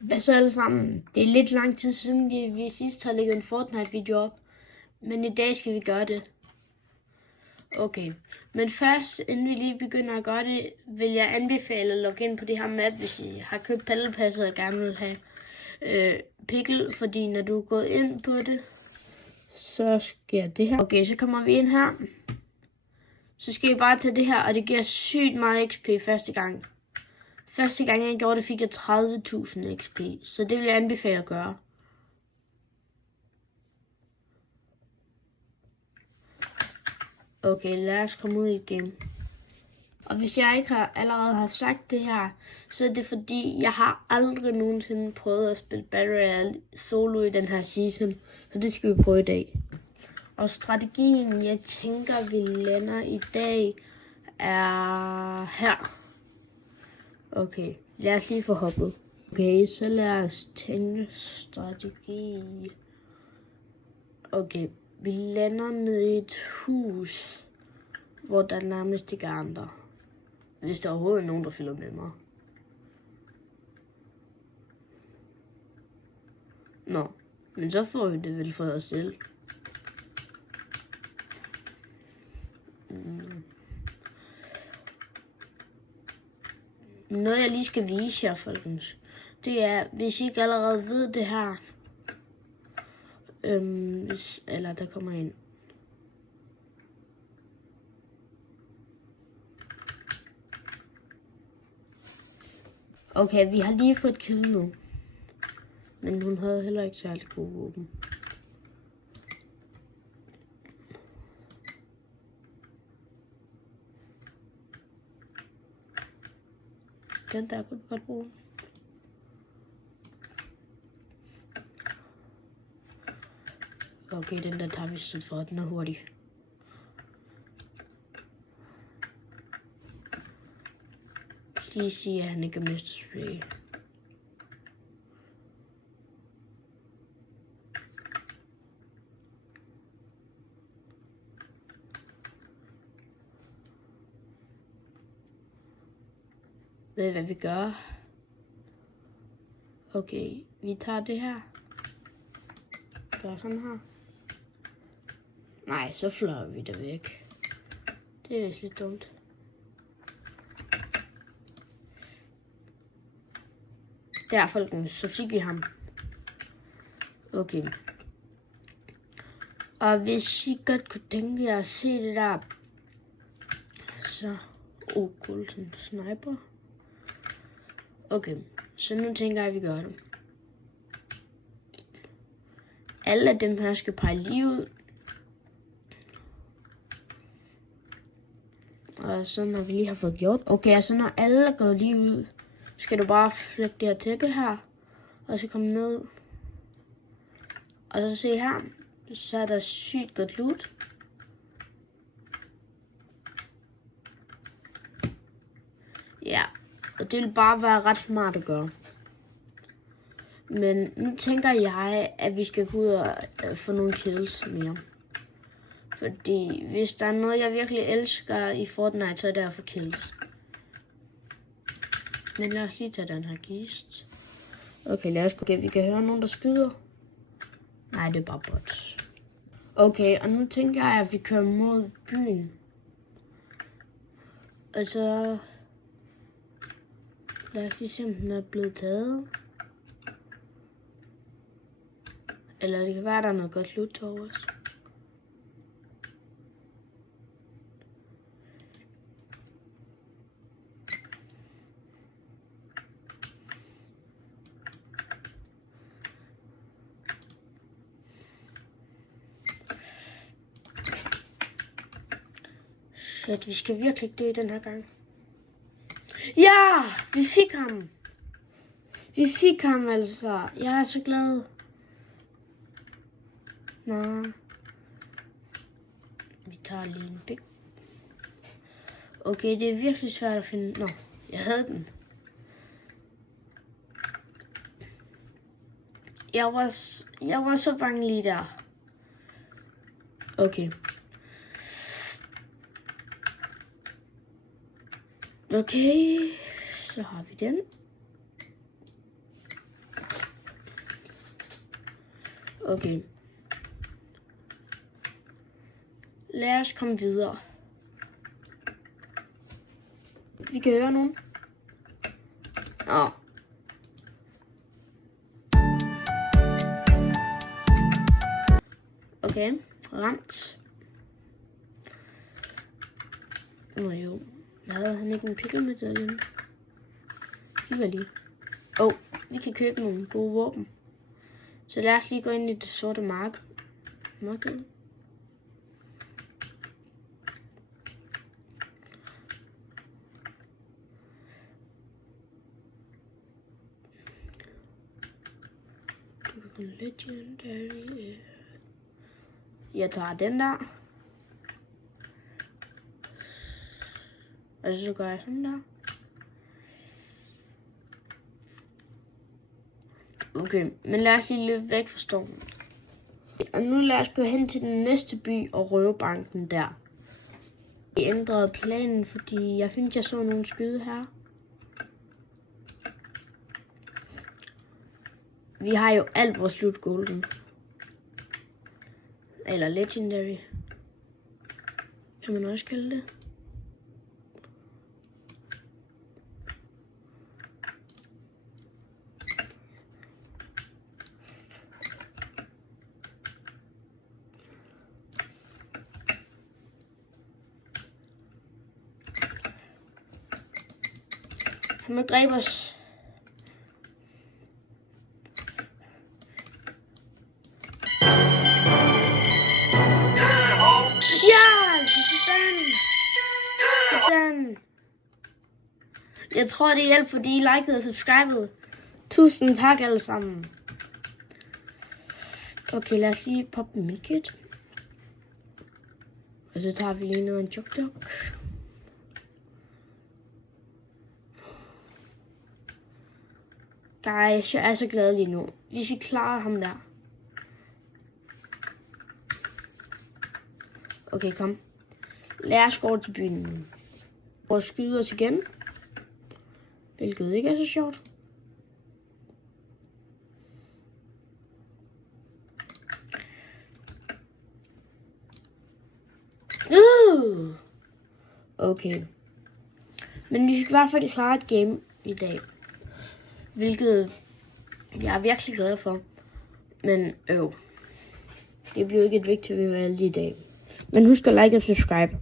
Hvad så alle sammen? Det er lidt lang tid siden, vi sidst har lægget en Fortnite-video op. Men i dag skal vi gøre det. Okay. Men først, inden vi lige begynder at gøre det, vil jeg anbefale at logge ind på det her map, hvis I har købt paddlepasset og gerne vil have Pickle. Fordi når du er gået ind på det, så sker det her. Okay, så kommer vi ind her. Så skal I bare tage det her, og det giver sygt meget XP første gang. Første gang jeg gjorde det, fik jeg 30.000 XP, så det vil jeg anbefale at gøre. Okay, lad os komme ud i et game. Og hvis jeg ikke allerede har sagt det her, så er det fordi, jeg har aldrig nogensinde prøvet at spille Battle Royale solo i den her season. Så det skal vi prøve i dag. Og strategien, jeg tænker, vi lander i dag, er her. Okay, lad os lige få hoppet. Okay, så lad os tænke strategi. Okay, vi lander nede i et hus, hvor der nærmest ikke er andre. Hvis der overhovedet er nogen, der følger med mig. Nå, men så får vi det vel for os selv. Noget jeg lige skal vise jer, folkens, det er, hvis I ikke allerede ved det her, eller der kommer ind. Okay, vi har lige fået kill nu, men hun havde heller ikke særlig gode våben. Den der kunne vi godt bruge. Okay, den der tager vi så for, den er hurtig. Lige sige, at han ikke er mesterspray. Ved I, hvad vi gør? Okay, vi tager det her. Gør sådan her. Nej, så flår vi det væk. Det er vist lidt dumt. Der, folkens, så fik vi ham. Okay. Og hvis I godt kunne tænke jer at se det der, så... Golden Sniper. Okay, så nu tænker jeg, at vi gør det. Alle af dem her skal pege lige ud. Og så når vi lige har fået gjort. Okay, så når alle er gået lige ud, skal du bare flække det her tæppe her. Og så komme ned. Og så se her. Så er der sygt godt loot. Ja, og det vil bare være ret smart at gøre. Men nu tænker jeg, at vi skal gå ud og få nogle kills mere. Fordi hvis der er noget, jeg virkelig elsker i Fortnite, så er det at få kills. Men lad os lige tage den her kiste. Okay, lad os gå. Okay, vi kan høre nogen, der skyder. Nej, det er bare bots. Okay, og nu tænker jeg, at vi kører mod byen. Og så... Lad os lige se, om den er blevet taget. Eller det kan være, at der er noget godt loot til os. Shit, vi skal virkelig dø den her gang. Ja, vi fik ham. Vi fik ham altså. Jeg er så glad. Nå. Vi tager lige en pik. Okay, det er virkelig svært at finde. Nå, jeg havde den. Jeg var så bange lige der. Okay. Okay, så har vi den. Okay. Lad os komme videre. Vi kan høre nogen. Okay, ramt. Jo. Havde han ikke en pillemedalje? Kigger lige. Vi kan købe nogle gode våben. Så lad os lige gå ind i det sorte marked. Legendary. Jeg tager den der. Og så gør jeg sådan der. Okay, men lad os lige løbe væk fra stormen. Og nu lad os gå hen til den næste by og røve banken der. Vi ændrede planen, fordi jeg synes, jeg så nogle skyde her. Vi har jo alt vores slut golden. Eller legendary. Kan man også kalde det. Han må dræbe os. Sådan. Jeg tror, det hjælper, fordi I likede og subscribede. Tusind tak alle sammen. Okay, lad os lige poppe en medkit. Og så tager vi lige noget af en jok. Guys, jeg er så glad lige nu. Hvis vi klarer ham der. Okay, kom. Lad os gå til byen. Og skyde os igen. Hvilket ikke er så sjovt. Okay. Men vi fik i hvert fald klare et game i dag. Hvilket jeg er virkelig glad for. Men det bliver ikke et vigtigt valg i dag. Men husk at like og subscribe.